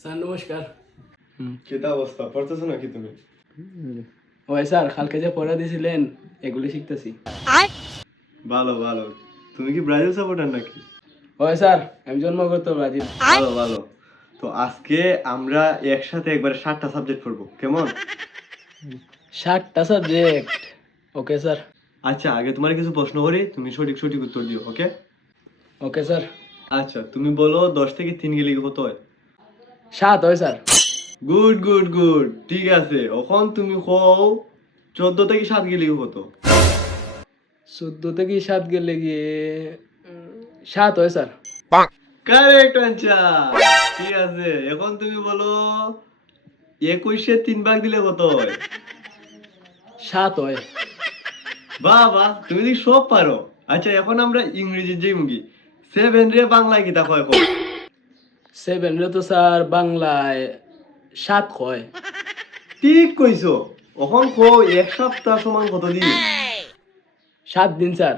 Sir নমস্কার। কেতা অবস্থা, পড়তেছো নাকি তুমি? ওই স্যার কালকে যে পড়া দিয়েছিলেন এগুলি শিখতেছি। ভালো ভালো। তুমি কি ব্রাজিল সাপোর্টার নাকি? ওই স্যার আমি জন্মগত ব্রাজিল। ভালো ভালো। তো আজকে আমরা একসাথে একবারে 7টা সাবজেক্ট পড়বো, কেমন? 60টা সাবজেক্ট। Okay sir. আচ্ছা, আগে তোমার কিছু প্রশ্ন করি, তুমি সঠিক সঠিক উত্তর দিও, ওকে? Okay sir. আচ্ছা, তুমি বলো 10 থেকে 3 গেলে কত হয়? 7 হয় স্যার। গুড গুড গুড, ঠিক আছে। এখন তুমি কও 14 থেকে 7 গেলে কত? 14 থেকে 7 গেলে গিয়ে 7 হয় স্যার। Correct answer. ঠিক আছে, এখন তুমি বলো 21 3 ভাগ দিলে কত হয়? 7 হয়। বাহ বাহ, তুমি দেখি সব পারো। আচ্ছা, এখন আমরা ইংরেজির যে মুগি 7 রে বাংলায় কি তা কয় কও? 7 রে তো স্যার বাংলায় 7 হয়। ঠিক কইছো। এখন কও এক সপ্তাহ সমান কত দিন? 7 দিন স্যার।